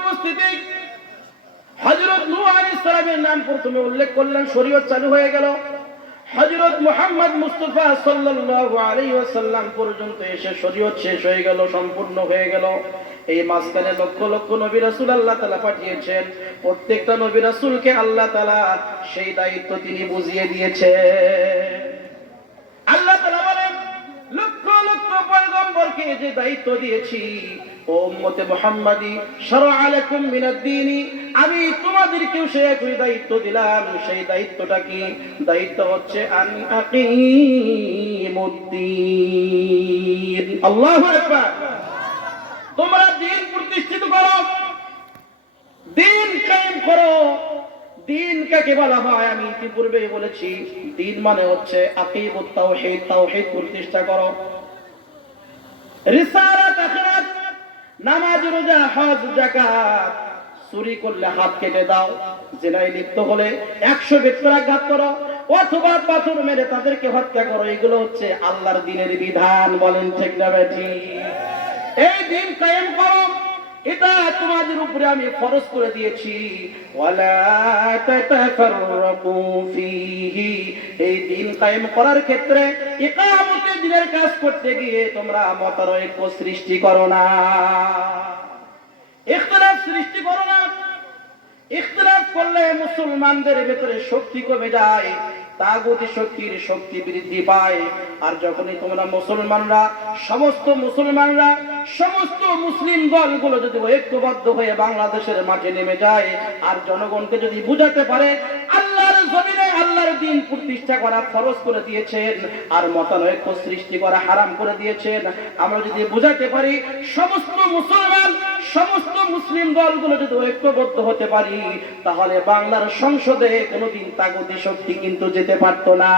উপস্থিতি। হজরত আলাইহিস সালামের নাম প্রথমে উল্লেখ করলেন, শরীয়ত চালু হয়ে গেল। হজরত মুহাম্মদ মুস্তাফা সাল্লাল্লাহু আলাইহি পর্যন্ত এসে শরীয়ত শেষ হয়ে গেল, সম্পূর্ণ হয়ে গেল। এই মাঝখানে লক্ষ লক্ষ নবী রাসূল আল্লাহ তাআলা পাঠিয়েছেন। প্রত্যেকটা নবী রাসূলকে আল্লাহ তাআলা সেই দায়িত্ব তিনি বুঝিয়ে দিয়েছেন। যে দায়িত্ব দিয়েছি ও উম্মতে মুহাম্মাদি শারআ আলাইকুম মিনাদ দীনি, আমি তোমাদেরকেও সেই একই দায়িত্ব দিলাম। সেই দায়িত্বটা কি? দায়িত্ব হচ্ছে আন তোমরা দিন প্রতিষ্ঠিত করো, দিন কায়েম করো। দিন কাকে বলা হয়? আমি ইতিপূর্বে বলেছি, দিন মানে হচ্ছে আকিমুত তাওহীদ তাওহীদ প্রতিষ্ঠা করো। চুরি করলে হাত কেটে দাও, জেনায় লিপ্ত হলে একশো বেত্রাঘাত করো, অথবা পাথর মেরে তাদেরকে হত্যা করো। এগুলো হচ্ছে আল্লাহর দিনের বিধান, বলেন ঠিক না এই দিন কায়েম করো এটা তোমাদের উপরে আমি ফরজ করে দিয়েছি। এই দিন কায়েম করার ক্ষেত্রে ইকামতে দিনের কাজ করতে গিয়ে তোমরা মতানৈক্য সৃষ্টি করো না। ইখতিলাফ সৃষ্টি করো না। ইখতিলাফ করলে মুসলমানদের ভেতরে শক্তি কমে যায়। তাগুতি শক্তির শক্তি বৃদ্ধি পায়। আর যখনই তোমরা মুসলমানরা, সমস্ত মুসলমানরা, সমস্ত মুসলিম দলগুলো যদি ঐক্যবদ্ধ হয়ে বাংলাদেশের মাঠে নেমে যায়, আর জনগণকে যদি বুঝাতে পারে প্রতিষ্ঠা করা করে দিয়েছেন, আর সৃষ্টি করা হারাম করে দিয়েছেন। আমরা যদি পারি, সমস্ত মুসলমান, সমস্ত মুসলিম যদি ঐক্যবদ্ধ হতে পারি, তাহলে বাংলার সংসদে কোনোদিন তাগতি শক্তি কিন্তু যেতে পারতো না।